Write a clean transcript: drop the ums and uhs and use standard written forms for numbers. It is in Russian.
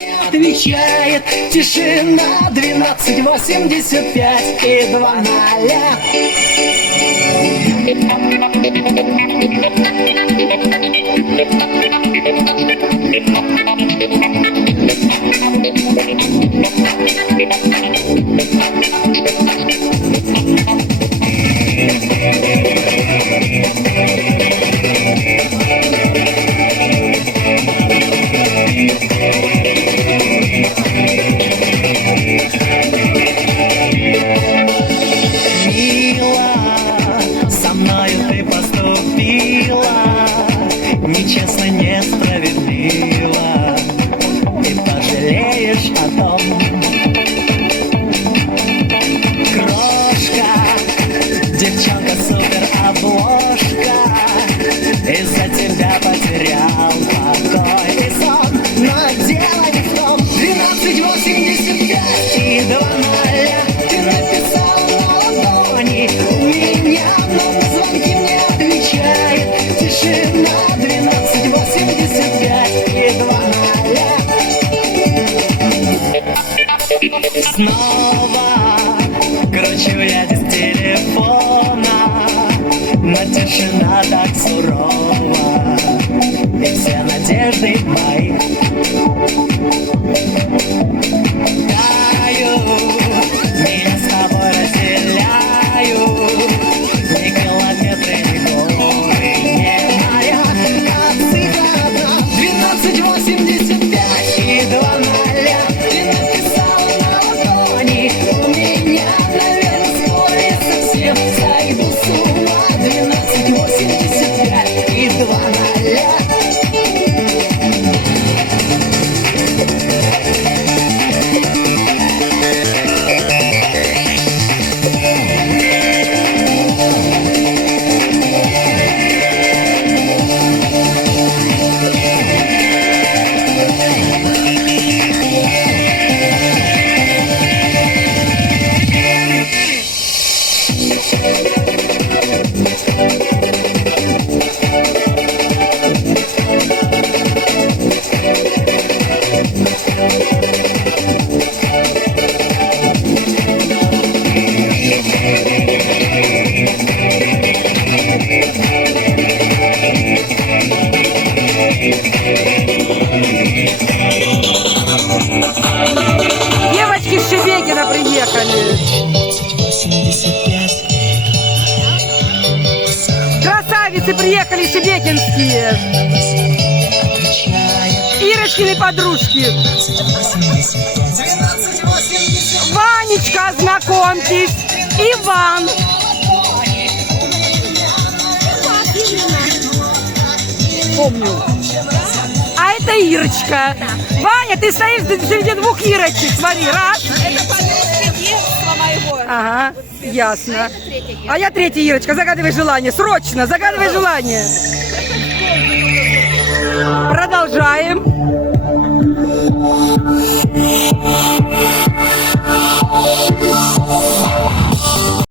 Отвечает тишина 1285 и 2 0. Нечестно, несправедливо, ты пожалеешь о том. Крошка, девчонка, супер обложка, из-за тебя потерял покой и сон. Но дело не в том. 1285 и 2 0. Ты написал на ладони у меня, но на звонки мне отвечает тишина 1285 и 2 0. Снова кручу я без телефона, но тишина так сурова, и все надежды мои тают, меня с тобой разделяют ни километры, ни горы, не моя, а цифра одна 1285 и 2 0. Ты написал на ладони у меня, наверное, скоро я совсем сойду с ума. 1285 и 2 0. Девочки с Шебекина приехали. Красавицы приехали шебекинские. Ирочкины подружки. Ванечка, знакомьтесь. Иван. Помню. А это Ирочка. Ваня, ты стоишь среди двух Ирочек. Смотри, раз. Это подружка детства моего. Ага, ясно. А я третья Ирочка. Загадывай желание. Срочно, загадывай желание. Продолжаем.